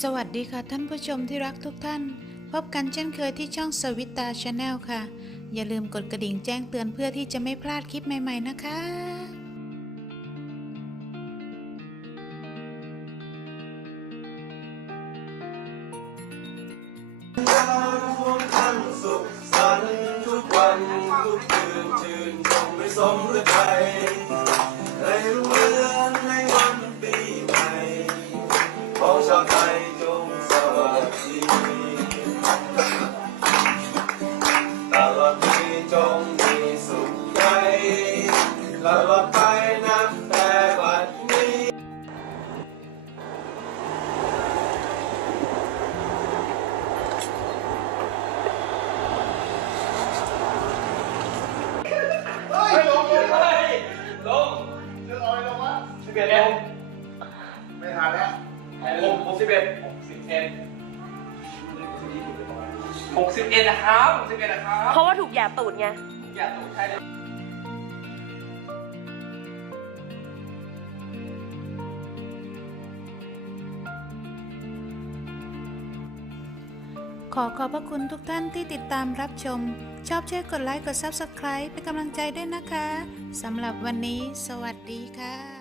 สวัสดีค่ะท่านผู้ชมที่รักทุกท่าน พบกันเช่นเคยที่ช่องสวิตาชาแนลค่ะ อย่าลืมกดกระดิ่งแจ้งเตือนเพื่อที่จะไม่พลาดคลิปใหม่ ๆ นะคะ ทุกวันทุกคืนชื่นชมไม่สมฤทัย ของชาวไทยจงสวัสดีตลอดปีจงมีสุขใจตลอดไปนับแต่บัดนี้ไม่ลงเลยลงเรื่องอะไรลงวะสิบเอ็ดลงไม่ทันแล้ว หกหกสิบเอ็ดหกสิบเอ็ดหกสิบเอ็ดนะครับหกสิบเอ็ดนะครับเพราะว่าถูกหยาบตูดไงอย่าตกใจเลยขอขอบพระคุณทุกท่านที่ติดตามรับชม ชอบช่วยกดไลค์ กด Subscribe เป็นกำลังใจด้วยนะคะ สำหรับวันนี้ สวัสดีค่ะ